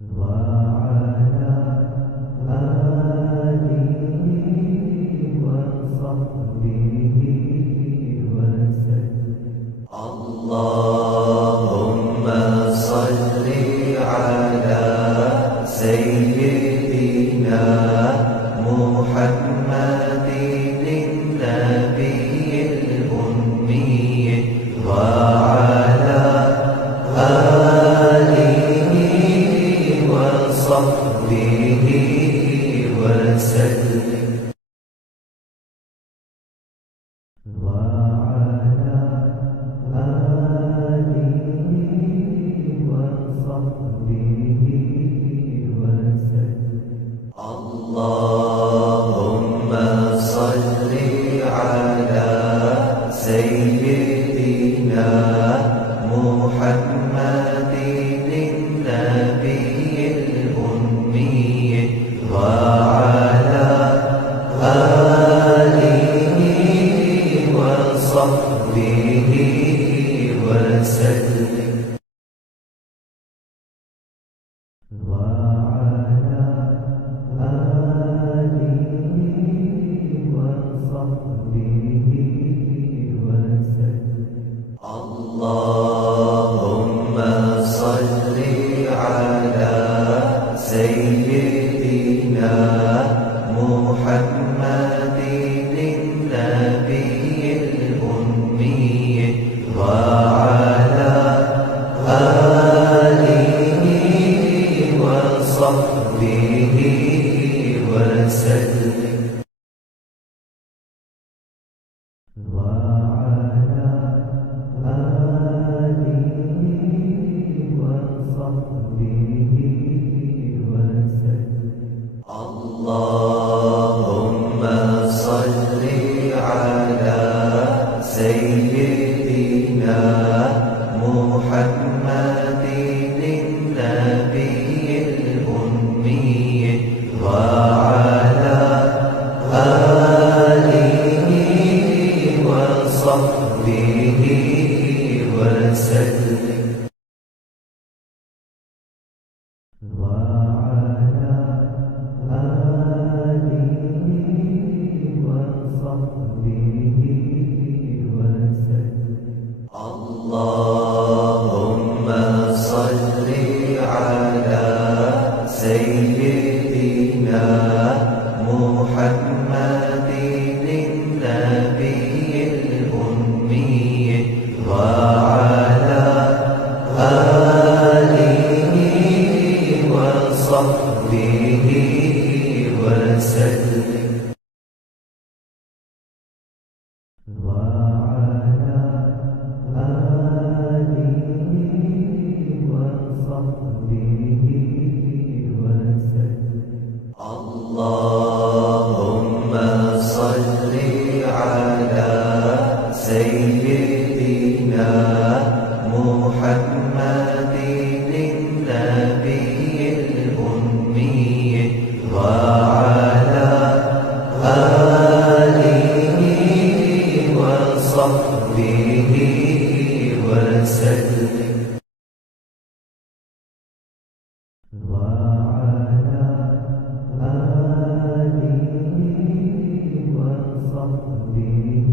وعلى آله وصحبه وسلم. اللهم صل على سيدنا محمد النبي الأمي وعلى آله وصحبه وسلم. وعلى آله وصحبه وسلم. اللهم صل على سيدنا محمد النبي الأمي وعلى آله وصحبه وسلم. وعلى آله وصحبه وسلم. اللهم صل على سيدنا محمد النبي الأمي وعلى آله وصحبه وسلم. وعلى آله وصحبه وسلم. اللهم صل على سيدنا محمد النبي الأمي وعلى آله وصحبه وسلم. وعلى آله وصحبه وسلم. اللهم صل على سيدنا محمد النبي الأمي وعلى آله وصحبه وسلم. وعلى آله وصحبه وسلم. اللهم صل على سيدنا محمد النبي الأمي وعلى آله وصحبه وسلم. وعلى آله وصحبه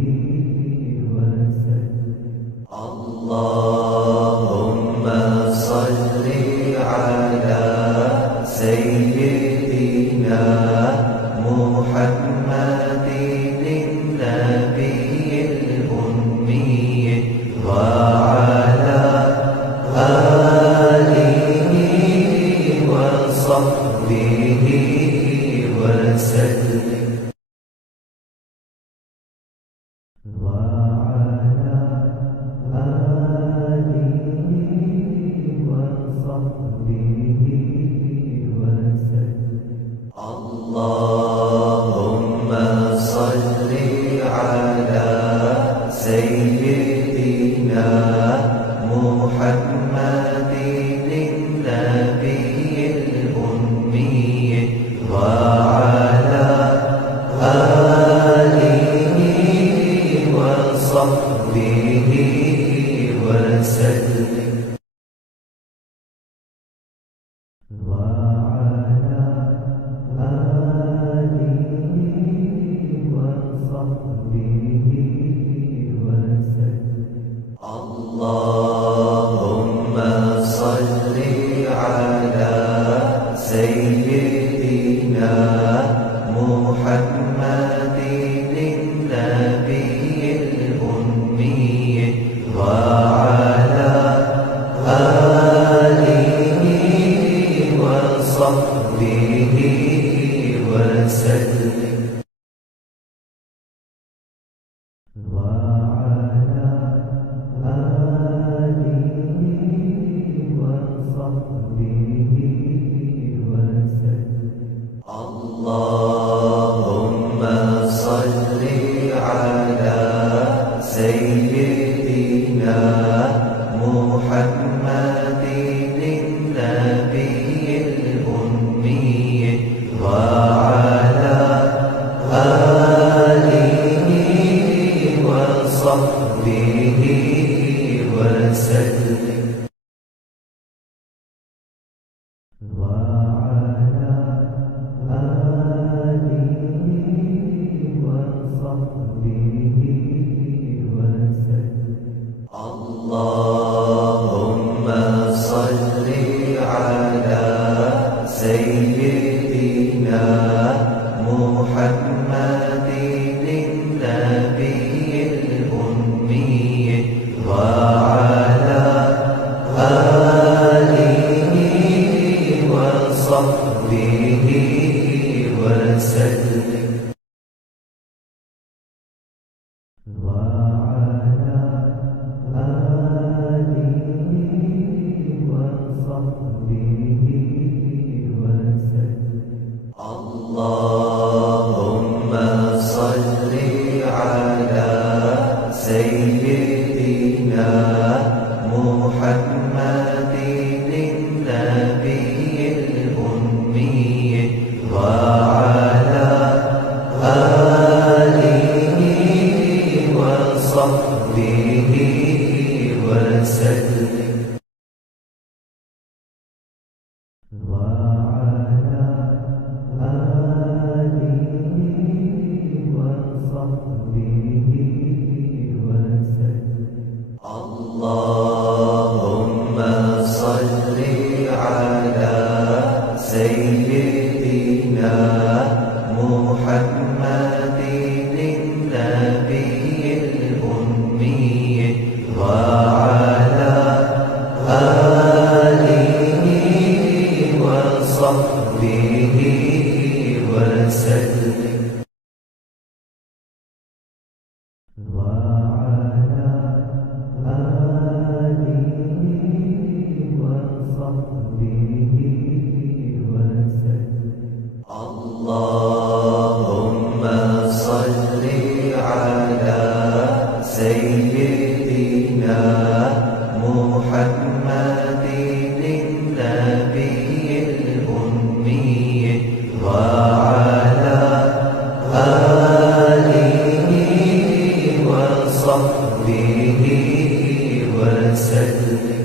وسلم. اللهم صل على سيدنا محمد النبي الأمي وعلى آله وصحبه وسلم. وعلى آله وصحبه وسلم. اللهم صل على سيدنا محمد النبي الأمي وعلى آله وصحبه وسلم. اللهم صل على سيدنا محمد النبي الأمي وعلى آله وصحبه وسلم. وعلى آله وصحبه وسلم. اللهم صل على سيدنا محمد النبي الأمي وعلى آله وصحبه وسلم. وعلى آله وصحبه وسلم. اللهم صل على سيدنا محمد النبي الأمي وعلى آله وصحبه وسلم. وعلى آله وصحبه وسلم. اللهم صل على سيدنا محمد النبي الأمي وعلى آله وصحبه وسلم. وعلى آله وصحبه وسلم. اللهم صل على سيدنا محمد النبي الأمي وعلى آله وصحبه وسلم. وعلى آله وصحبه وسلم. اللهم صل على سيدنا محمد النبي الأمي وعلى آله وصحبه وسلم.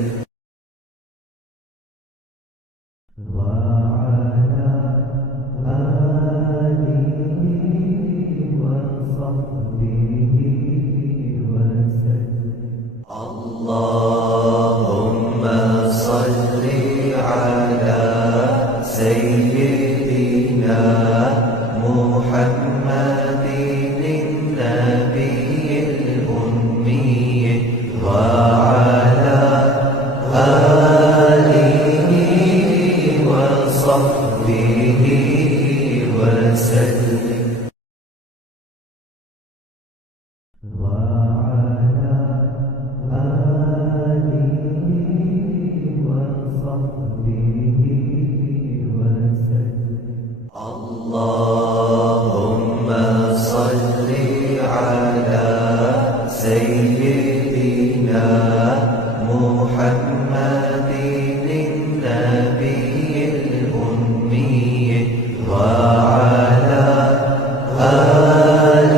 وعلى آله وصحبه وسلم. اللهم صل على سيدنا محمد النبي الأمي وعلى آله وصحبه وسلم. وعلى آله وصحبه وسلم. اللهم صل على سيدنا محمد النبي الأمي وعلى آله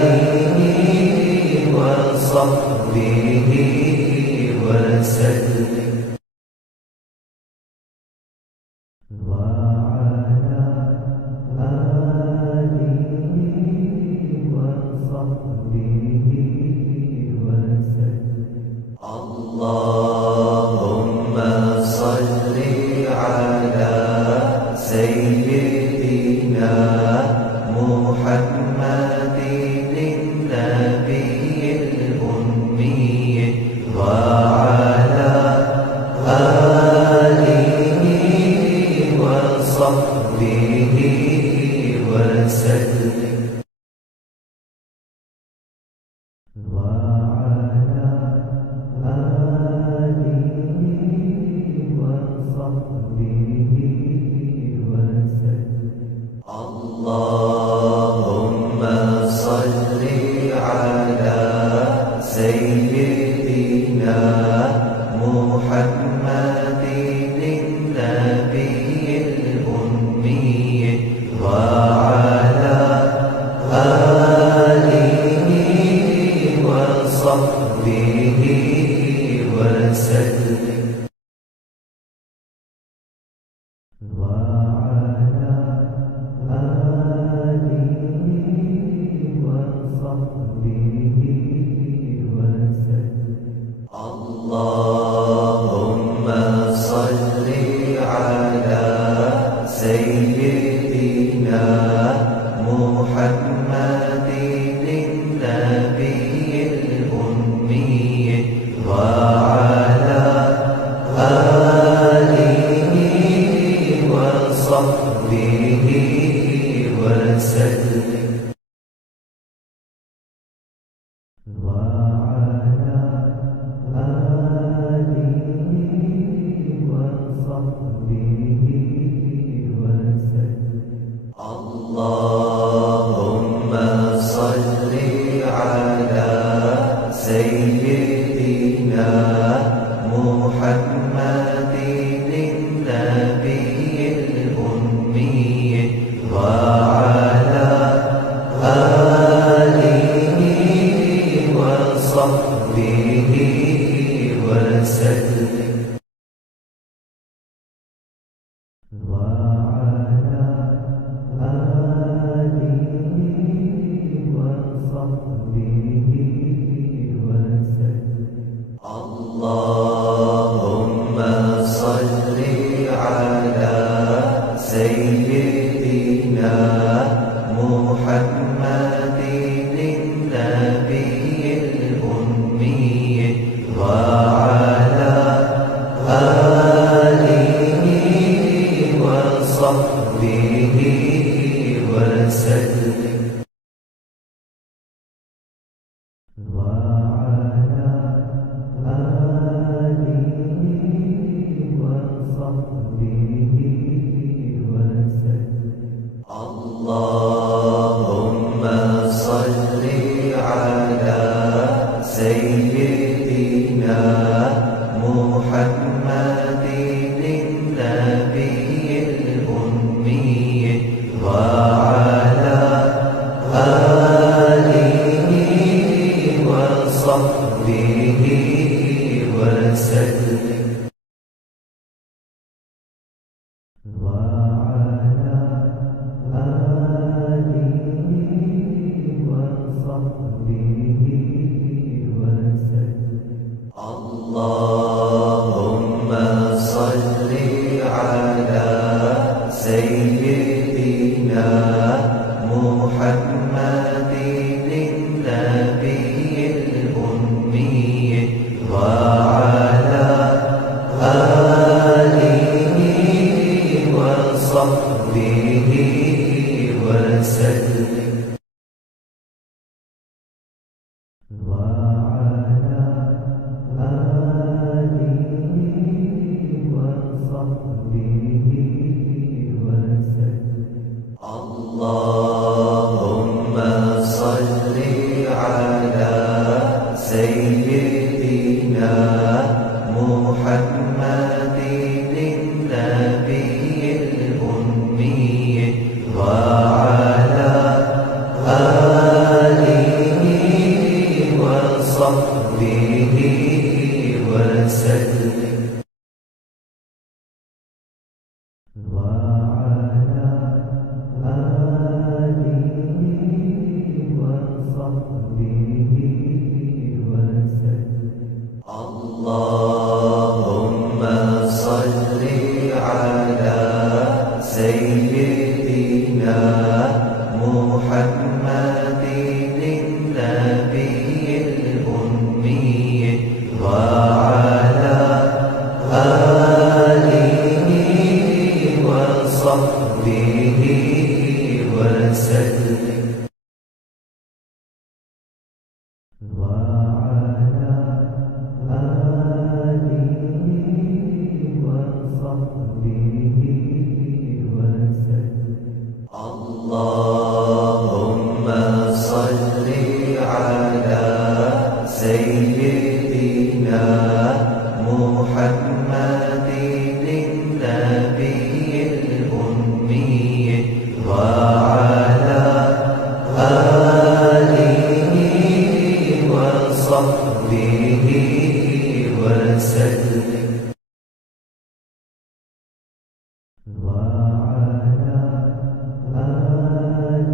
وصحبه وسلم. اللهم صل على سيدنا محمد النبي الأمي وعلى آله وصحبه وسلم. اللهم صل على سيدنا محمد النبي الأمي وعلى آله وصحبه وسلم. اللهم صل على سيدنا محمد النبي الأمي وعلى آله وصحبه وسلم. اللهم صل على سيدنا محمد النبي الأمي وعلى آله وصحبه وسلم. اللهم صل على سيدنا محمد النبي الأمي وعلى آله وصحبه وسلم. اللهم صل على سيدنا محمد النبي الأمي وعلى آله وصحبه وسلم. اللهم صل على سيدنا محمد النبي الأمي وعلى آله وصحبه وسلم. اللهم صل على سيدنا محمد النبي الأمي وعلى وصحبه وسلم. اللهم صل على سيدنا محمد النبي الأمي وعلى آله وصحبه وسلم. وعلى آله وصحبه وسلم. اللهم صل على سيدنا محمد النبي الأمي وعلى آله وصحبه وسلم. وعلى آله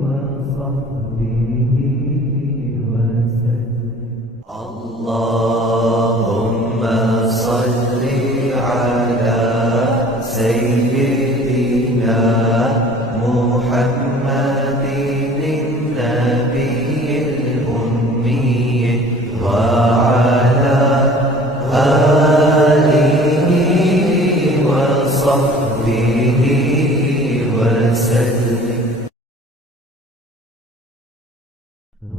وصحبه وسلم. اللهم صل على سيدنا محمد النبي الأمي وعلى آله وصحبه وسلم.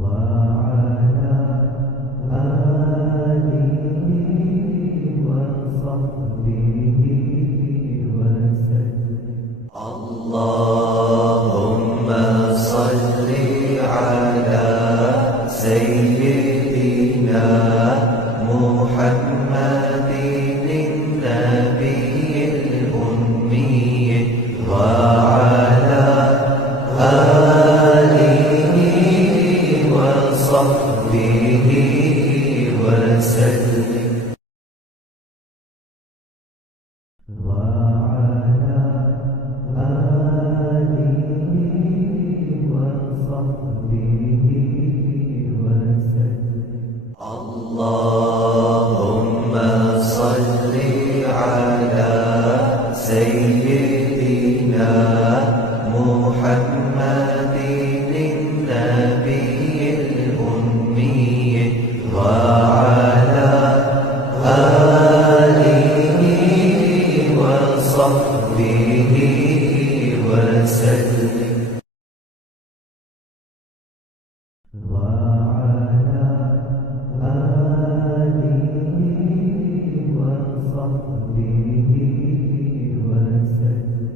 وعلى آله وصحبه وسلم. اللهم صل على سيدنا محمد النبي الأمي وعلى آله وصحبه وسلم. وعلى آله وصحبه وسلم. اللهم صل على سيدنا محمد النبي الأمي وعلى آله وصحبه وسلم. وعلى آله وصحبه وسلم.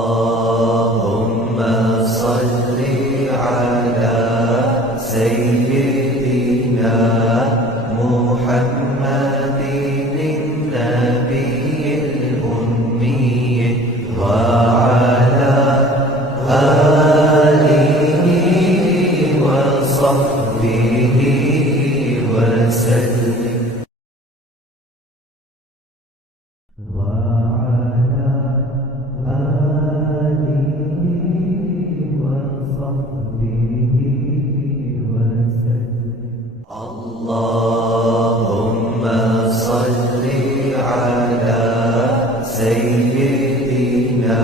اللهم صل على سيدنا محمد النبي الأمي وعلى آله وصحبه وسلم. وعلى آله وصحبه وسلم. اللهم صل على سيدنا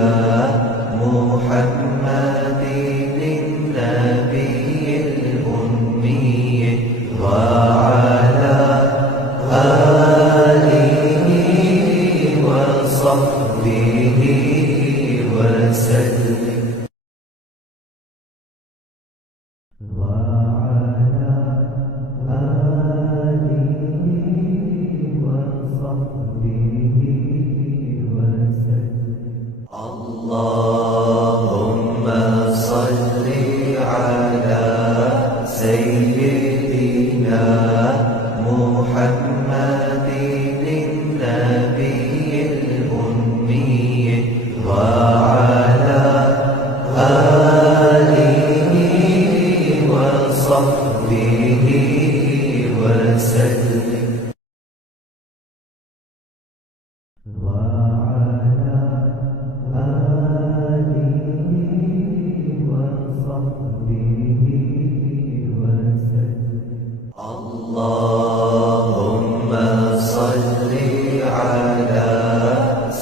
محمد النبي الأمي وعلى آله وصحبه وسلم. وعلى آله وصحبه وسلم. اللهم صل على سيدنا محمد النبي الأمي وعلى آله وصحبه وسلم. وعلى آله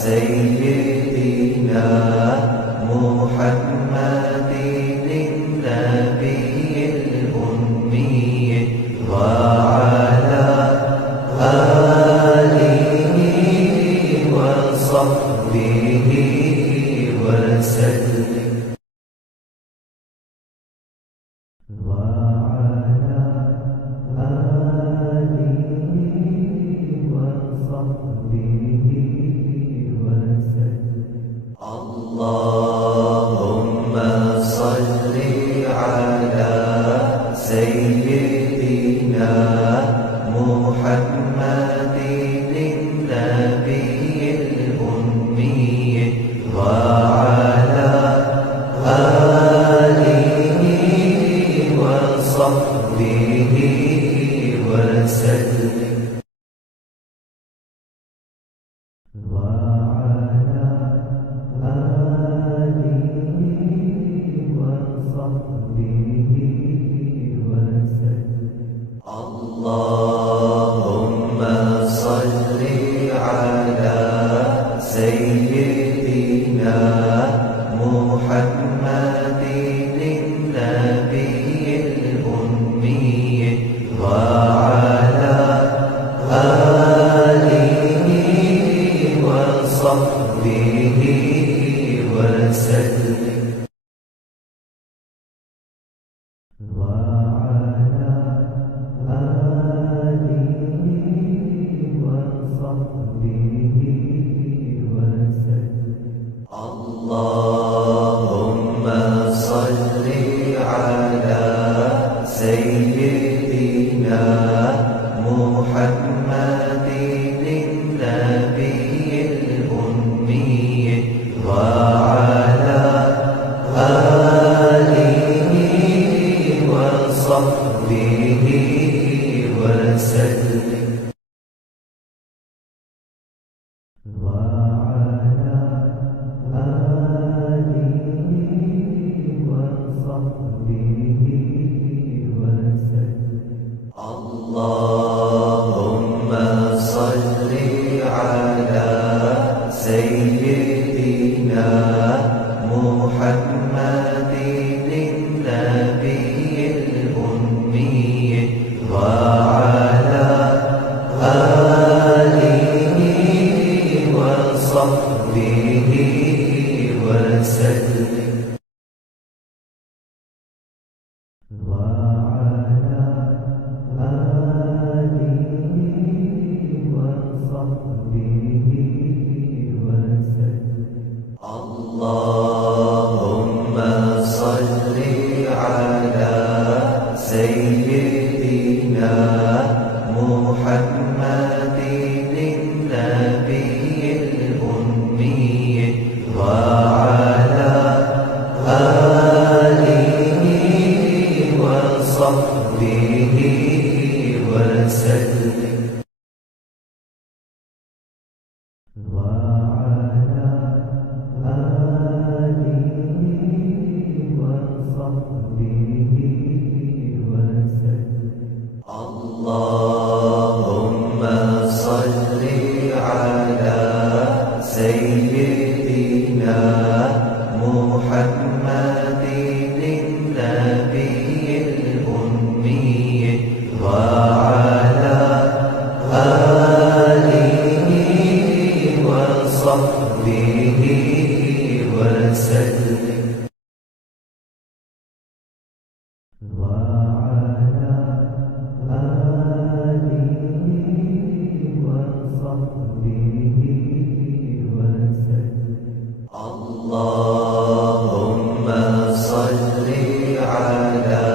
سيدنا محمد النبي الأمي وعلى آله وصحبه وسلم وعلى آله وصحبه وسلم اللهم صل على سيدنا محمد النبي الأمي وعلى آله وصحبه وسلم وعلى آله وصحبه وسلم اللهم صل على سيدنا محمد النبي الأمي وعلى آله وصحبه وسلم وعلى آله وصحبه وسلم اللهم صل على سيدنا محمد النبي الأمي وعلى آله وصحبه وسلم وعلى آله وصحبه وسلم اللهم صل على سيدنا محمد النبي الأمي وعلى آله وصحبه وسلم وعلى آله وصحبه وسلم اللهم صل على سيدنا محمد النبي الأمي وعلى آله وصحبه وسلم وعلى آله وصحبه وسلم اللهم صل على سيدنا محمد النبي الأمي وعلى آله وصحبه وسلم وعلى آله وصحبه وسلم اللهم صل على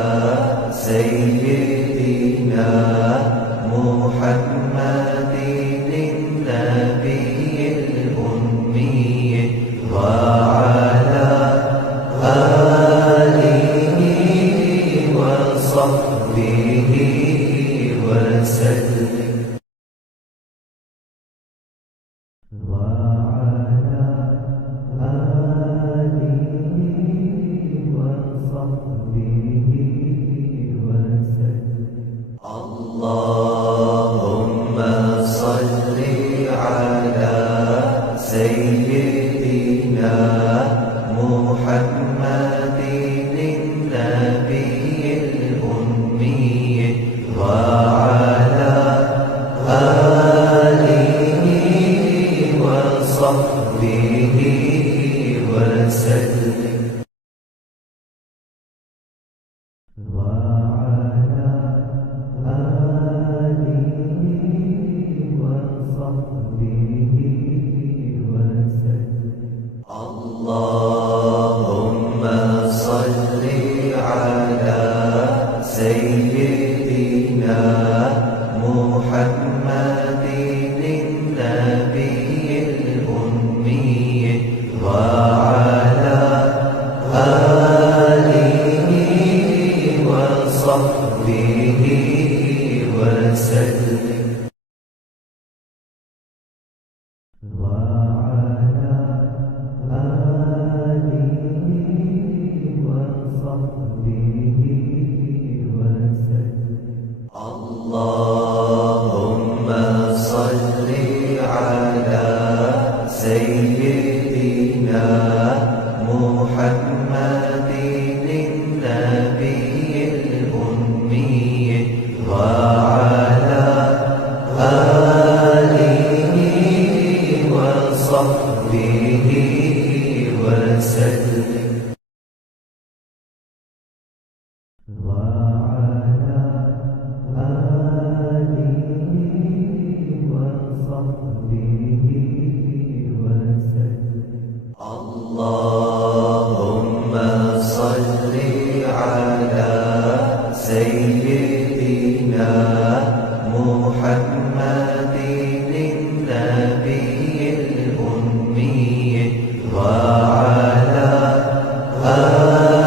سيدنا محمد النبي الأمي وعلى آله وصحبه وسلم وعلى سيدنا محمد النبي الأمي وعلى آله وصحبه وسلم. وعلى آله وصحبه وسلم. اللهم صل على سيدنا محمد النبي الأمي وعلى آله وصحبه وسلم. وعلى آله وصحبه وسلم. اللهم صل على سيدنا محمد النبي الأمي وعلى آله وصحبه وسلم. وعلى آله وصحبه وسلم. اللهم صل على سيدنا محمد النبي الأمي وعلى آله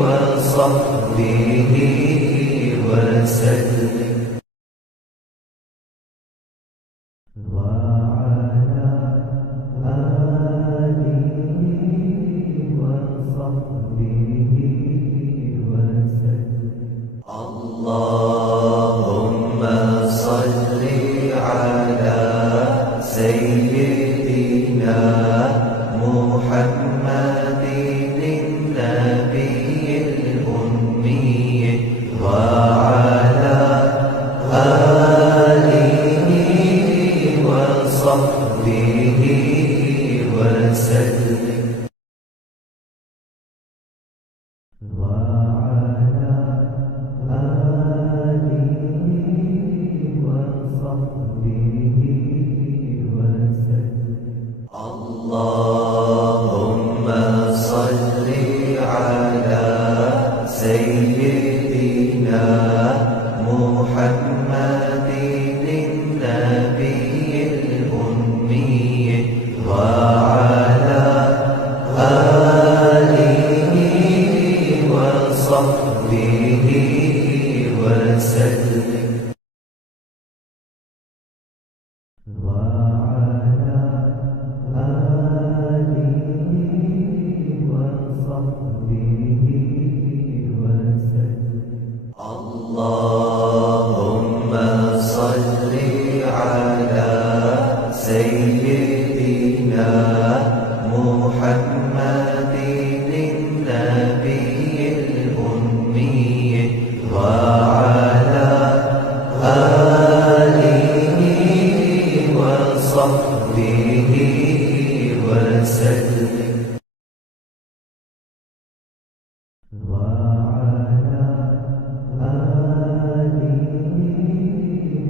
وصحبه وسلم. وعلى آله وصحبه وسلم. اللهم صل على سيدنا محمد النبي الأمي وعلى آله وصحبه وسلم. وعلى آله وصحبه وسلم. اللهم صل على سيدنا محمد النبي الأمي وعلى آله وصحبه وسلم. وعلى آله وصحبه وسلم. اللهم صل على سيدنا محمد النبي الأمي وعلى آله وصحبه وسلم. وعلى آله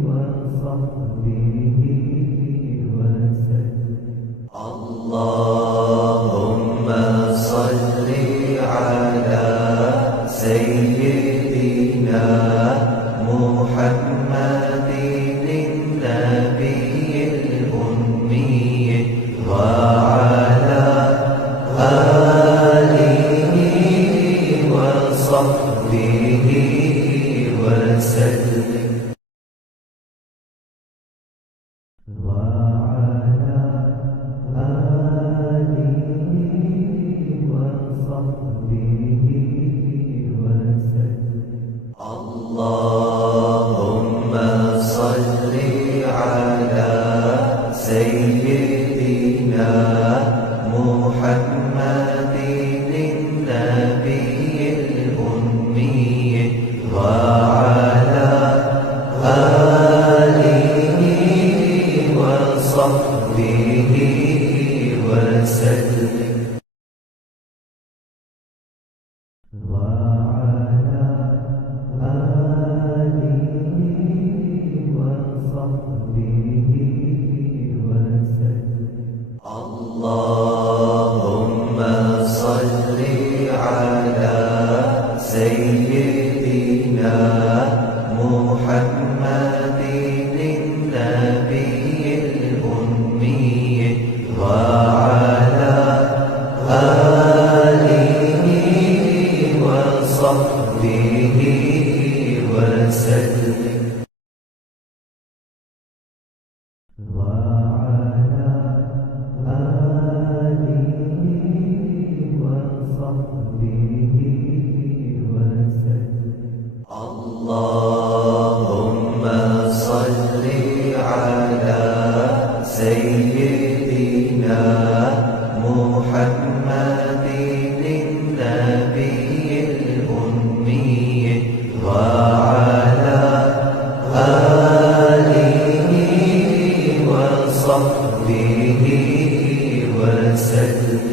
وصحبه وسلم. اللهم صل على سيدنا محمد النبي الأمي وعلى آله وصحبه وسلم. وعلى آله سيدنا محمد النبي الأمي وعلى آله وصحبه وسلم. وعلى آله وصحبه وسلم. اللهم صل على سيدنا محمد النبي الأمي وعلى آله وصحبه وسلم. وعلى آله وصحبه وسلم. اللهم صل على سيدنا محمد النبي الأمي وعلى آله وصحبه وسلم.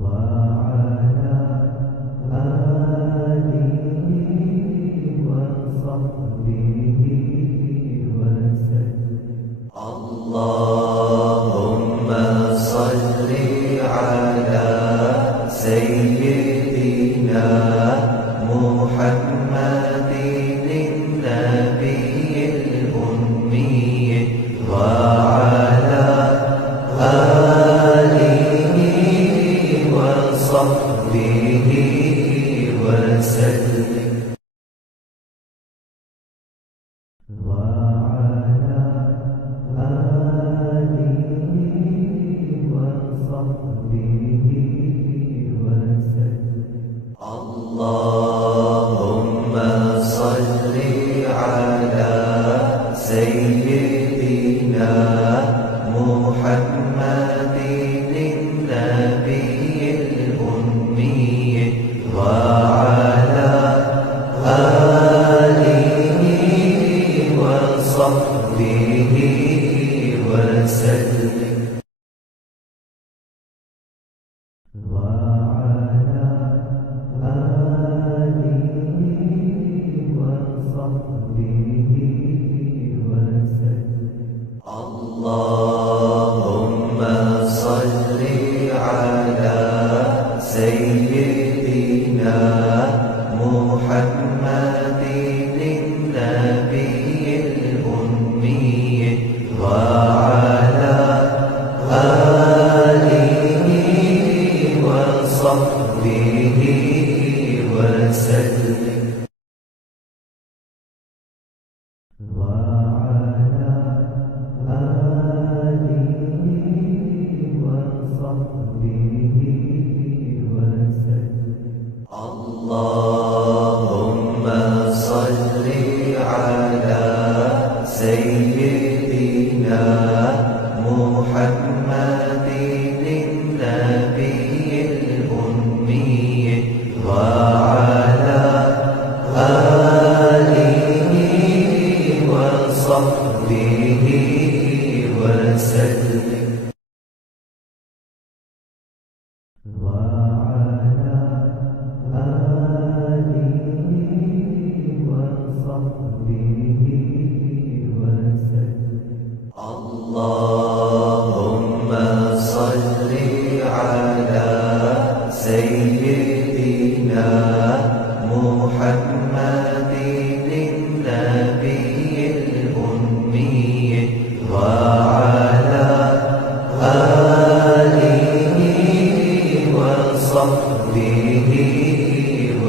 وعلى آله وصحبه وسلم. اللهم صل على سيدنا محمد النبي الأمي وعلى آله وصحبه وسلم. وعلى آله وصحبه وسلم. اللهم صل على سيدنا محمد النبي الأمي وعلى آله وصحبه وسلم. وعلى آله وصحبه وسلم. اللهم صل على سيدنا محمد النبي الأمي وعلى آله وصحبه وسلم. وعلى آله وصحبه وسلم. اللهم صل على سيدنا محمد النبي الأمي وعلى آله وصحبه وسلم. وعلى آله وصحبه وسلم. اللهم صل على سيدنا محمد النبي الأمي وعلى آله وصحبه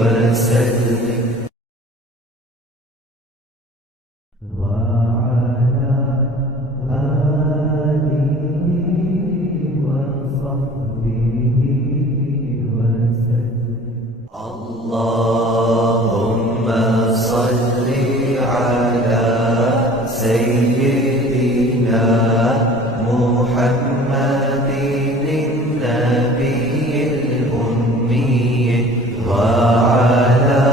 وسلم. وعلى آله وصحبه وسلم. اللهم صل على سيدنا سيدنا محمد النبي الأمي وعلى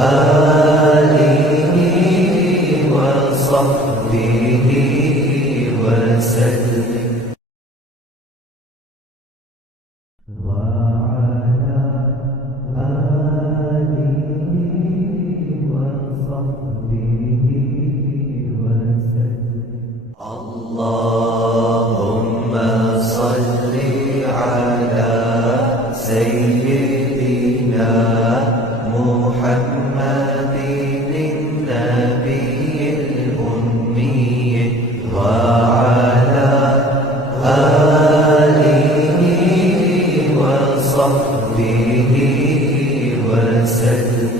آله وصحبه وسلم وعلى آله وصحبه وسلم اللهم صل على سيدنا محمد النبي الأمي وعلى آله وصحبه وسلم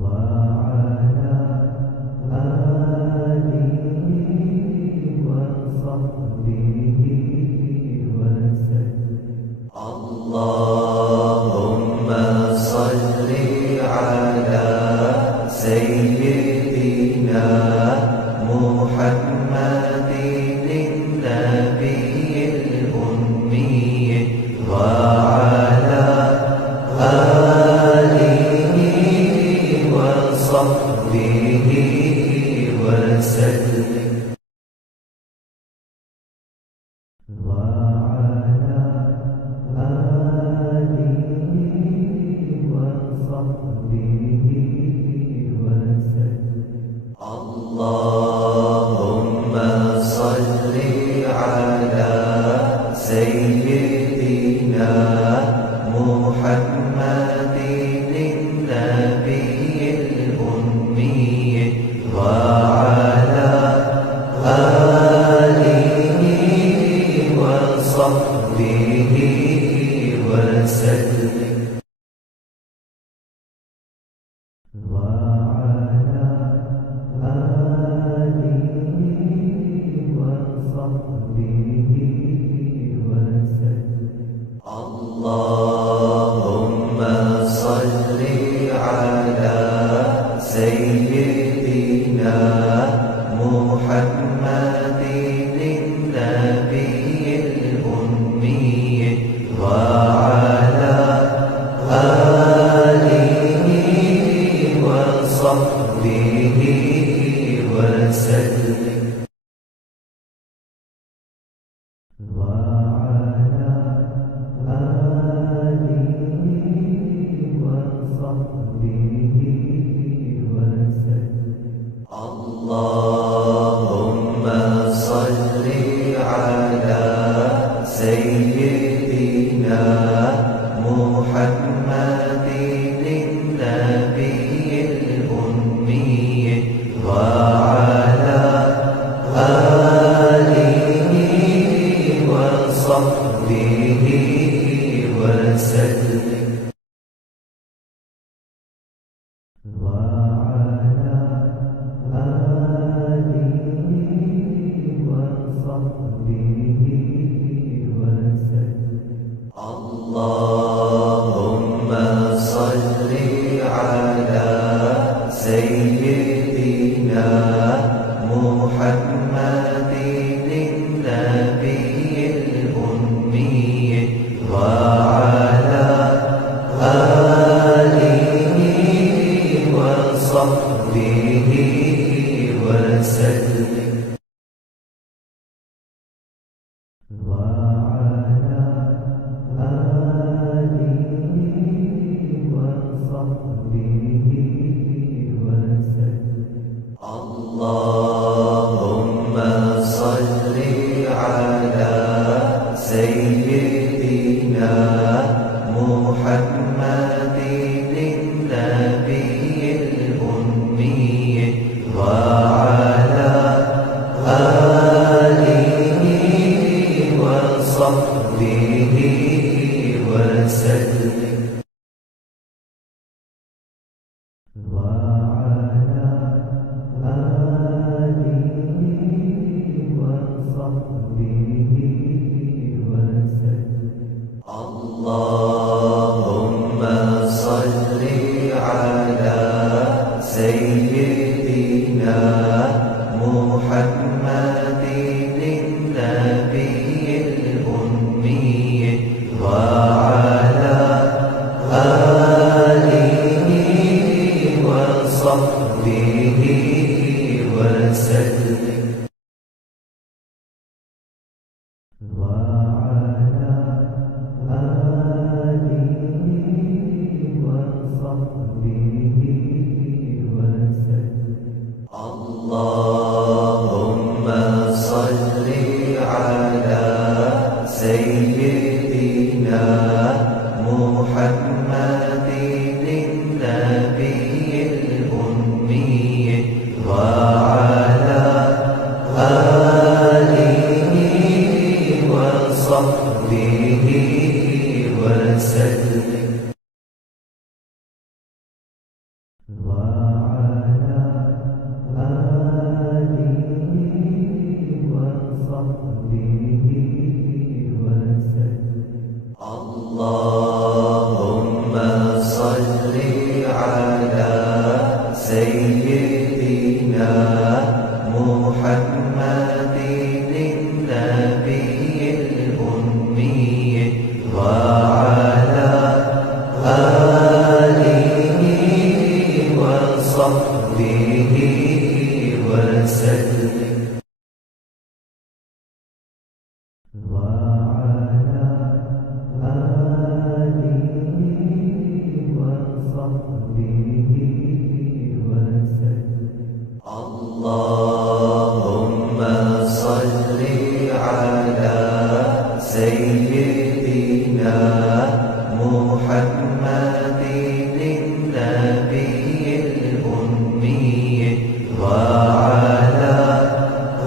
وعلى آله وصحبه وسلم اللهم صل على سيدنا محمد النبي الأمي وعلى آله وصحبه وسلم وعلى آله وصحبه وسلم اللهم صل على سيدنا محمد النبي الأمي وعلى آله وصحبه وسلم وعلى آله وصحبه وسلم اللهم صل على سيدنا محمد النبي الأمي وعلى آله وصحبه وسلم وعلى آله وصحبه وسلم اللهم صل على سيدنا محمد النبي الأمي وعلى آله وصحبه وسلم وعلى آله وصحبه وسلم اللهم صل على سيدنا محمد النبي الأمي وعلى آله وصحبه وسلم وعلى آله وصحبه وسلم اللهم صل على سيدنا محمد النبي الأمي وعلى آله وصحبه وسلم وعلى آله اللهم صل على سيدنا محمد النبي الأمي وعلى آله وصحبه وسلم. اللهم صل على سيدنا محمد النبي الأمي وعلى آله وصحبه وسلم. اللهم صل على سيدنا محمد النبي الأمي وعلى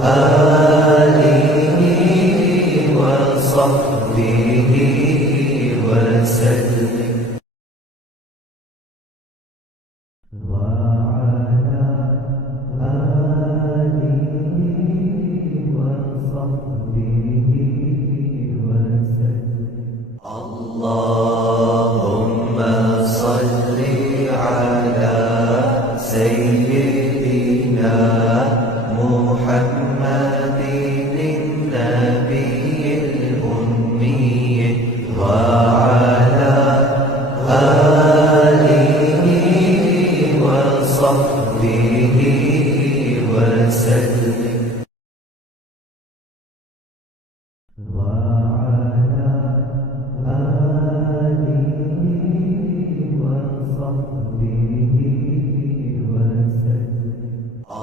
آله وصحبه وسلم. اللهم صل على سيدنا محمد النبي الأمي وعلى آله وصحبه وسلم.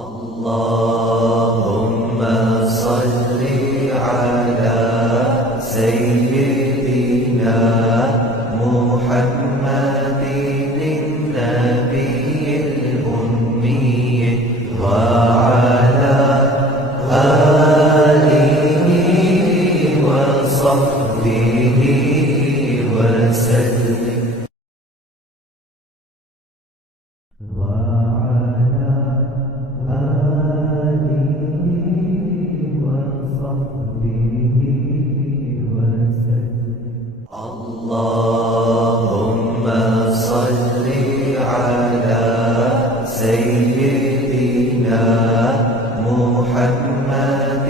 اللهم صل على سيدنا محمد النبي الأمي وعلى آله وصحبه وسلم. اللهم صل على سيدنا محمد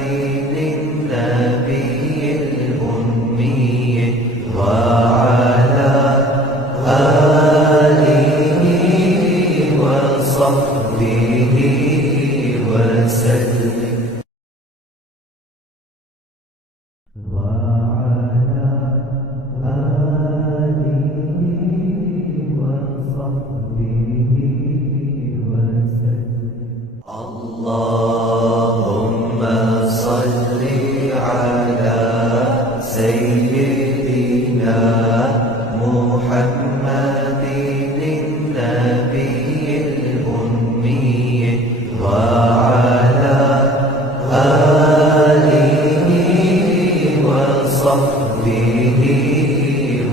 النبي الأمي وعلى آله وصحبه وسلم. اللهم صل على سيدنا محمد النبي الأمي وعلى آله وصحبه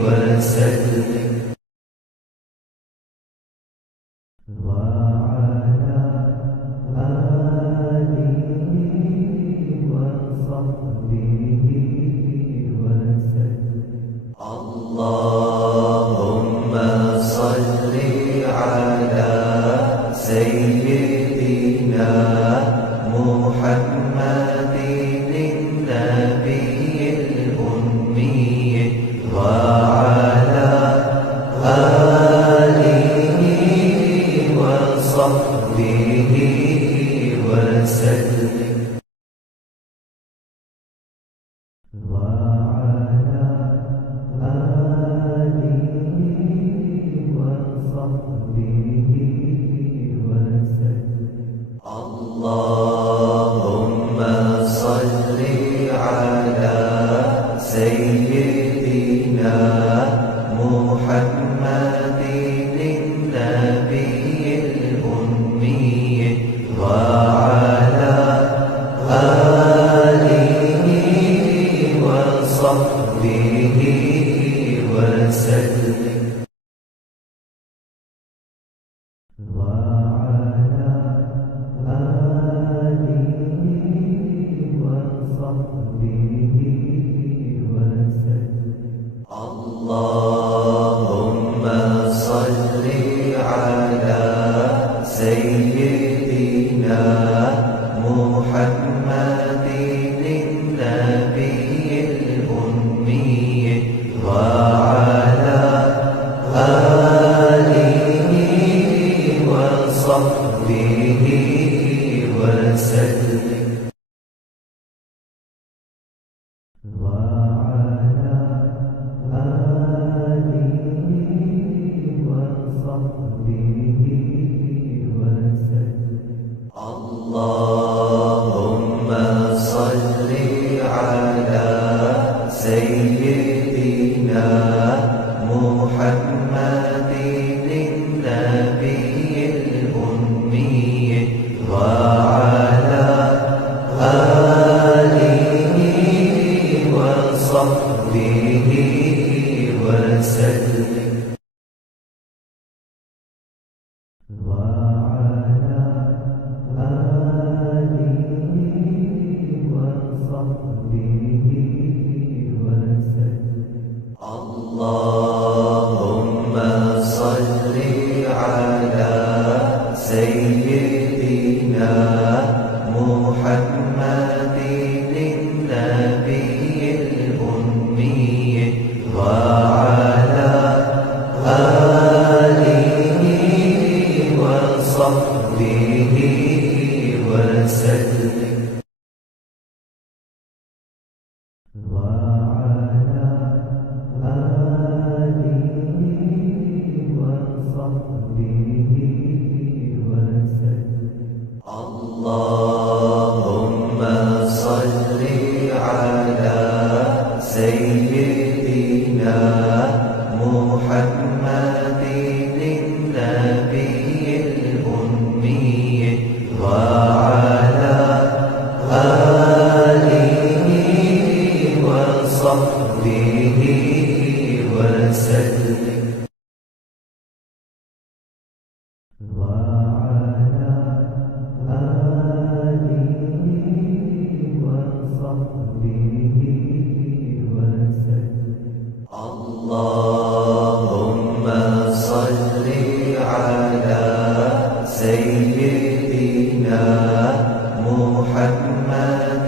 وسلم. اللهم صل على سيدنا محمد النبي الأمي وعلى آله وصحبه وسلم. اللهم صل على سيدنا محمد النبي الأمي وعلى آله وصحبه وسلم. وعلى آله وصحبه وسلم. اللهم صل على سيدنا محمد النبي الأمي وعلى آله وصحبه وسلم. وعلى آله وصحبه وسلم. اللهم صل على سيدنا محمد النبي الأمي وعلى آله وصحبه وسلم. وعلى آله وصحبه وسلم. اللهم صل على سيدنا محمد النبي الأمي وعلى آله وصحبه وسلم. وعلى آله وصحبه وسلم. اللهم صل على سيدنا محمد النبي الأمي وعلى آله وصحبه وسلم. وعلى آله وصحبه وسلم. اللهم صل على سيدنا محمد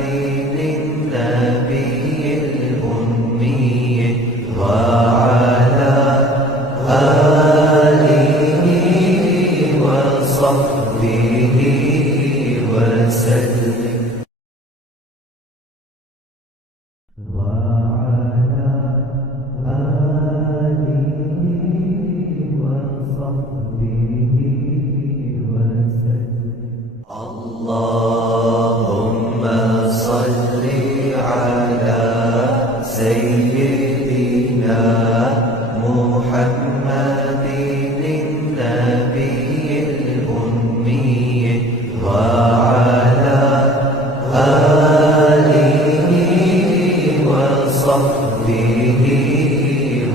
النبي الأمي وعلى آله وصحبه وسلم. وعلى آله وصحبه وسلم. اللهم صل على سيدنا محمد النبي الأمي وعلى آله وصحبه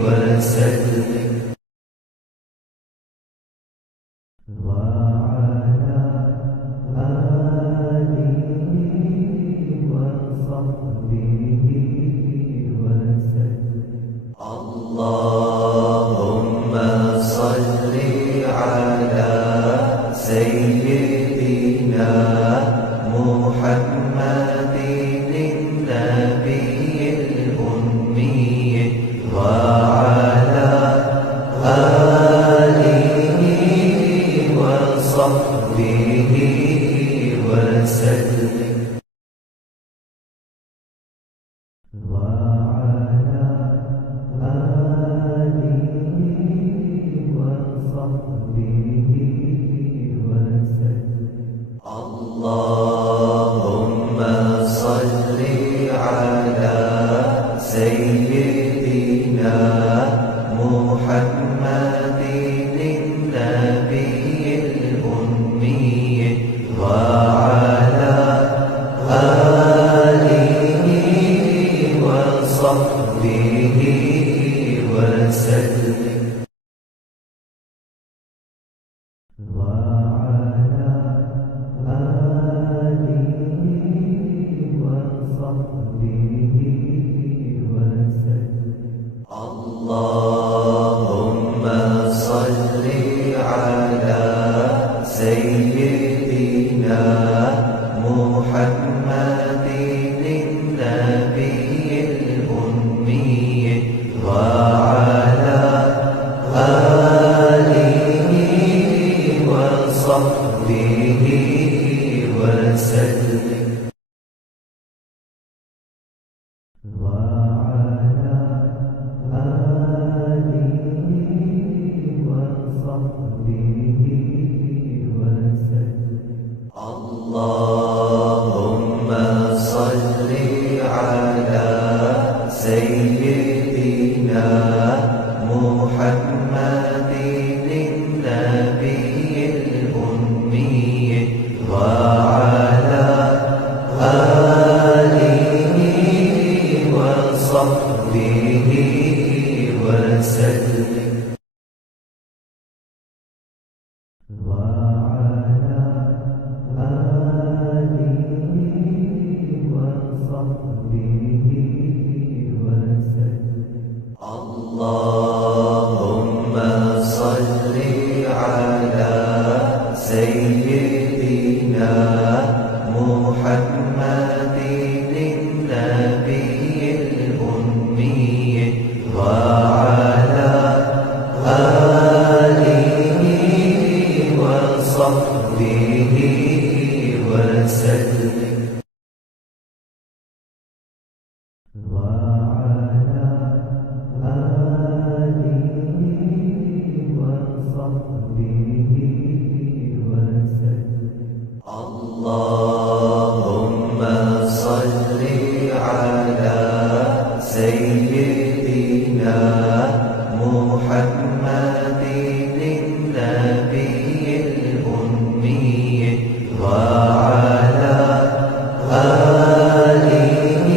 وسلم. وعلى آله وصحبه وسلم. اللهم صل على سيدنا محمد النبي الأمي وعلى آله وصحبه وسلم. وعلى آله وصحبه وسلم. الله اللهم صل على سيدنا محمد النبي الأمي وعلى آله وصحبه وسلم وعلى آله وصحبه وسلم اللهم صل على سيدنا محمد النبي الأمي وعلى آله وصحبه وسلم وعلى آله وصحبه وسلم اللهم صل على سيدنا محمد النبي الأمي وعلى آله وصحبه وسلم وعلى آله وصحبه وسلم اللهم صل على سيدنا محمد النبي الأمي وعلى آله وصحبه وسلم وعلى آله وصحبه وسلم اللهم صل على سيدنا محمد النبي الأمي وعلى آله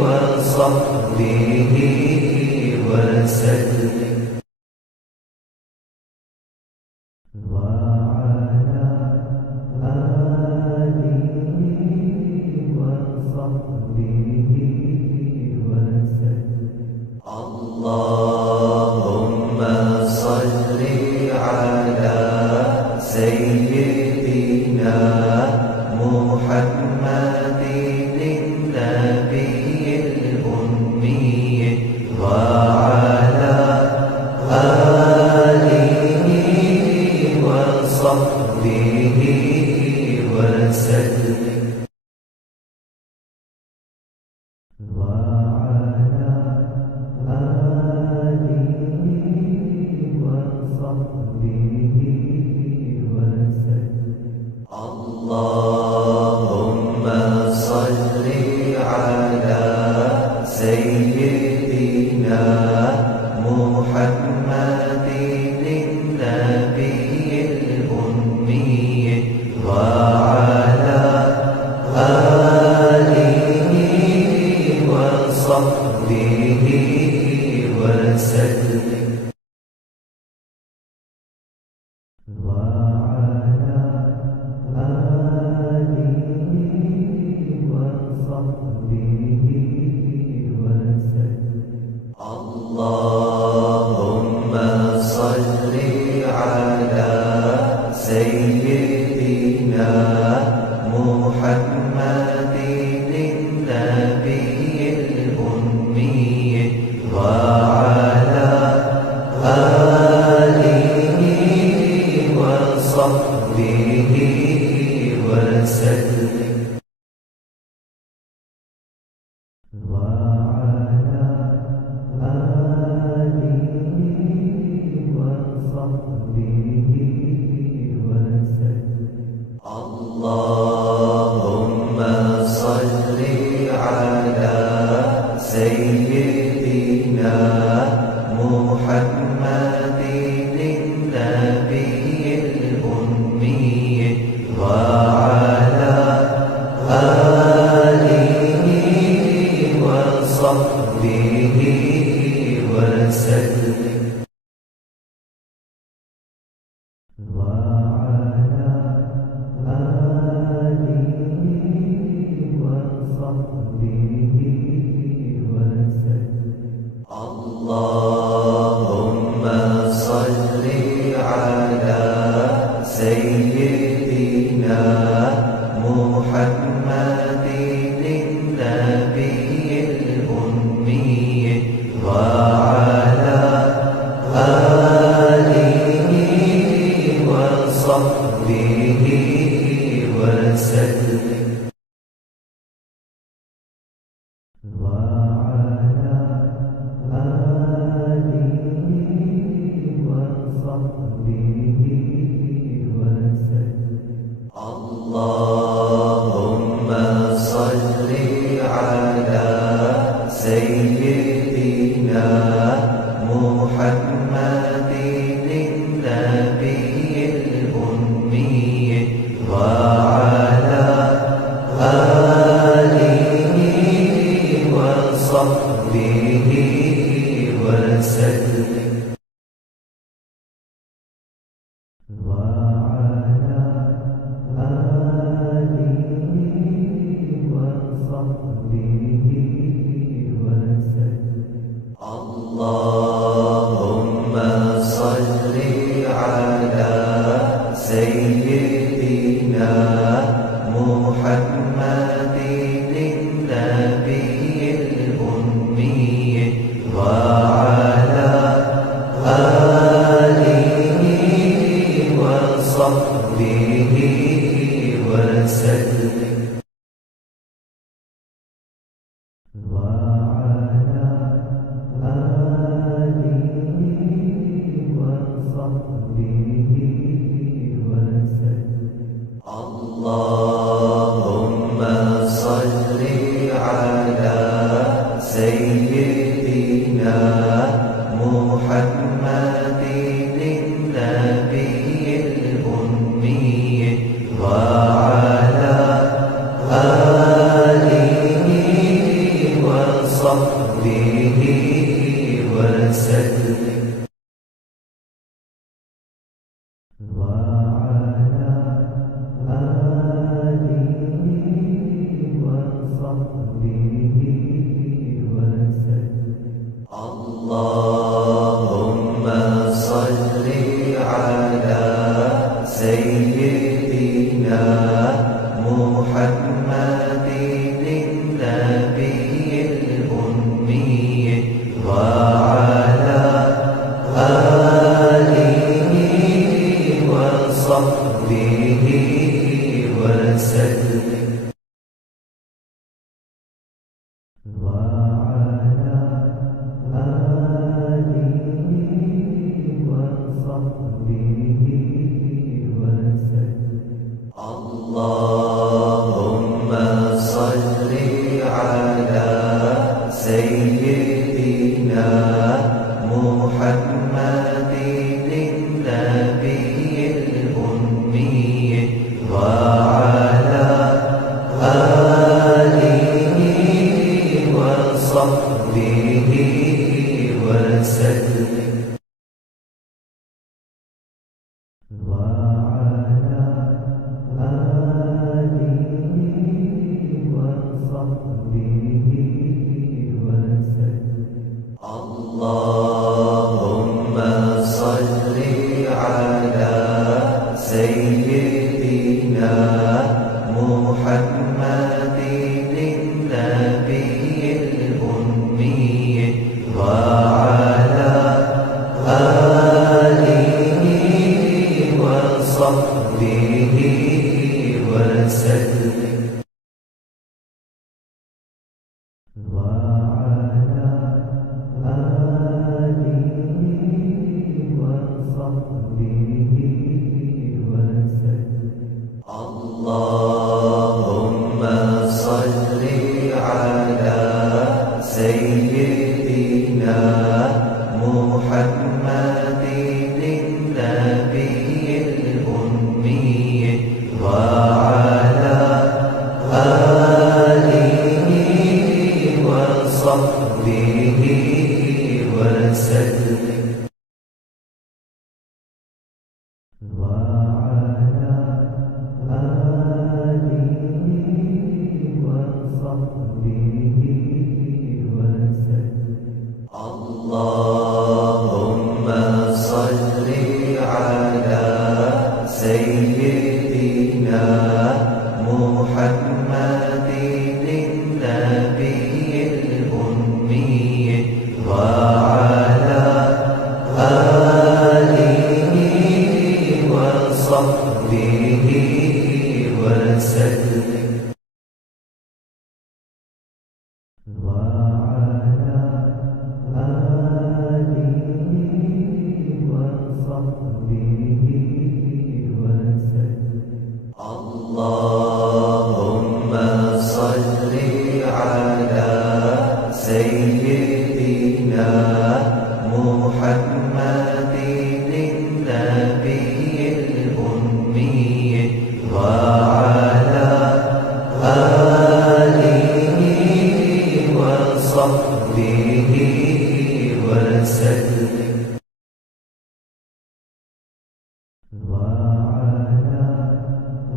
وصحبه وسلم وعلى آله وصحبه وسلم اللهم صل على سيدنا محمد النبي الأمي وعلى آله وصحبه وسلم وعلى آله وصحبه وسلم اللهم صل على سيدنا محمد النبي الأمي وعلى آله وصحبه وسلم وعلى آله وصحبه وسلم اللهم صل على سيدنا محمد النبي الأمي وعلى آله وصحبه وسلم وعلى آله وصحبه وسلم الله محمد النبي الأمي وعلى آله وصحبه وسلم وعلى آله وصحبه وسلم اللهم صل على سيدنا محمد النبي الأمي وعلى آله وصحبه وسلم وعلى آله وصحبه وسلم اللهم صل على سيدنا محمد النبي الأمي وعلى آله وصحبه وسلم وعلى آله وصحبه وسلم اللهم صل على سيدنا محمد النبي الأمي وعلى آله وصحبه وسلم وعلى آله وصحبه وسلم اللهم صل على سيدنا محمد النبي الأمي وعلى آله وصحبه وسلم وعلى آله وصحبه وسلم اللهم صل على سيدنا محمد النبي الأمي وعلى آله وصحبه وسلم وعلى آله وصحبه وسلم اللهم صل على سيدنا محمد النبي الأمي وعلى آله وصحبه وسلم وعلى آله وصحبه وسلم اللهم صل على سيدنا محمد النبي الأمي وعلى محمد النبي الأمي وعلى آله وصحبه وسلم. وعلى آله وصحبه وسلم. اللهم صل على سيدنا محمد النبي الأمي وعلى آله وصحبه وسلم. وعلى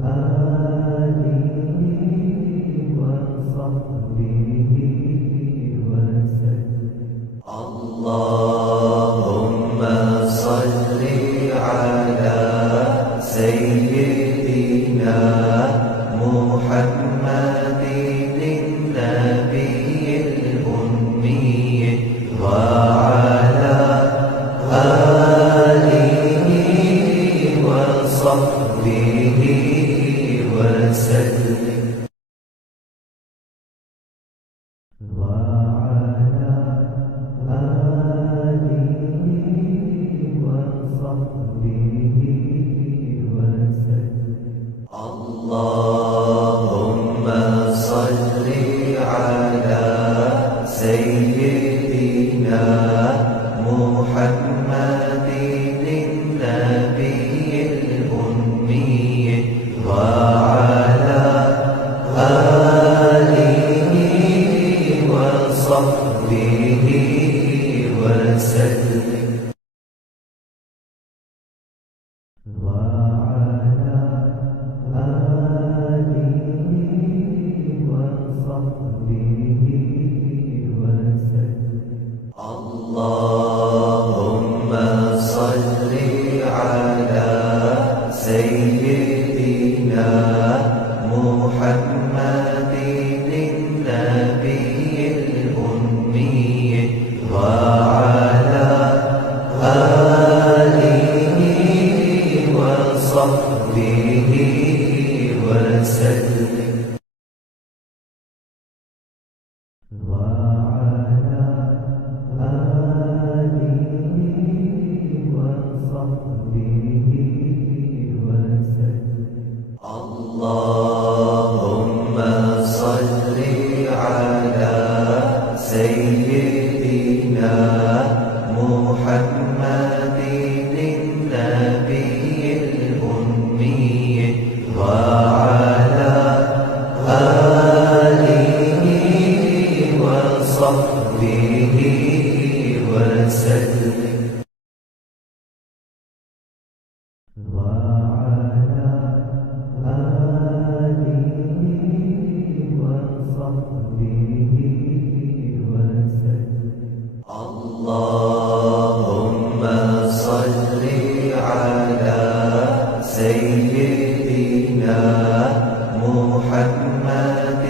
آله وصحبه وسلم. اللهم صل على سيدنا محمد النبي الأمي وعلى آله وصحبه وسلم. وعلى آله وصحبه وسلم. اللهم صل على سيدنا محمد النبي الأمي وعلى آله وصحبه وسلم. وعلى آله وصحبه وسلم. اللهم صل على سيدنا محمد النبي الأمي وعلى آله وصحبه وسلم. وعلى آله وصحبه وسلم. اللهم صل على سيدنا محمد النبي الأمي وعلى آله وصحبه وسلم. وعلى آله وصحبه وسلم. اللهم صل على سيدنا محمد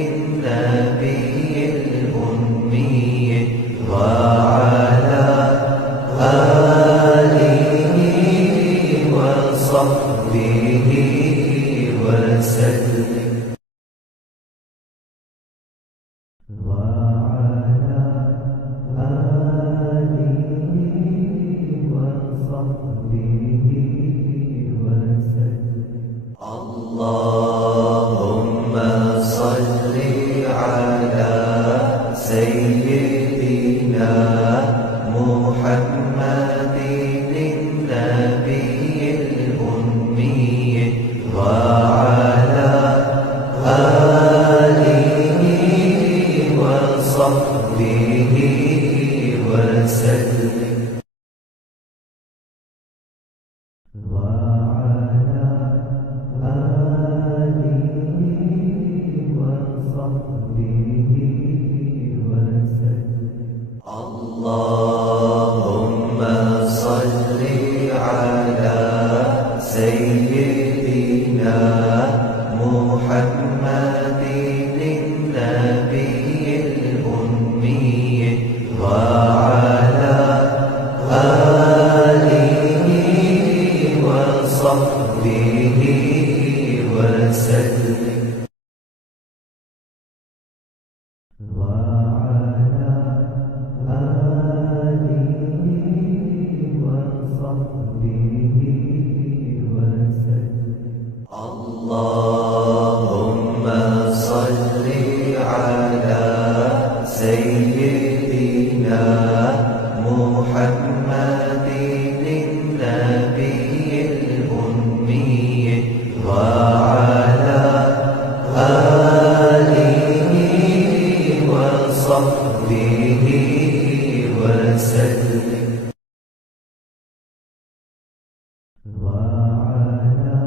النبي الأمي وعلى آله وصحبه وسلم. وعلى آله وصحبه وسلم. اللهم صل على سيدنا محمد النبي الأمي وعلى آله وصحبه وسلم. وعلى آله وصحبه وسلم. اللهم صل على سيدنا محمد محمد النبي الأمي وعلى آله وصحبه وسلم. وعلى آله وصحبه وسلم. اللهم صل على سيدنا محمد النبي الأمي وعلى آله وصحبه وسلم. وعلى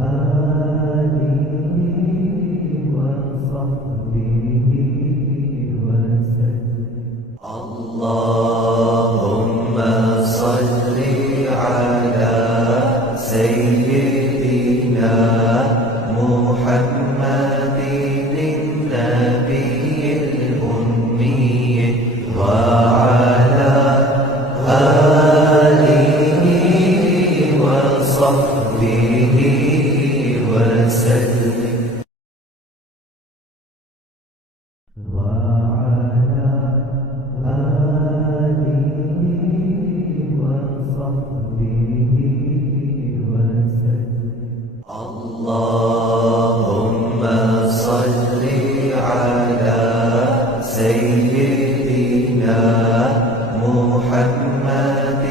آله وصحبه وسلم. اللهم صل على سيدنا محمد النبي الأمي وعلى آله وصحبه وسلم. وعلى آله وصحبه وسلم. اللهم صل على سيدنا محمد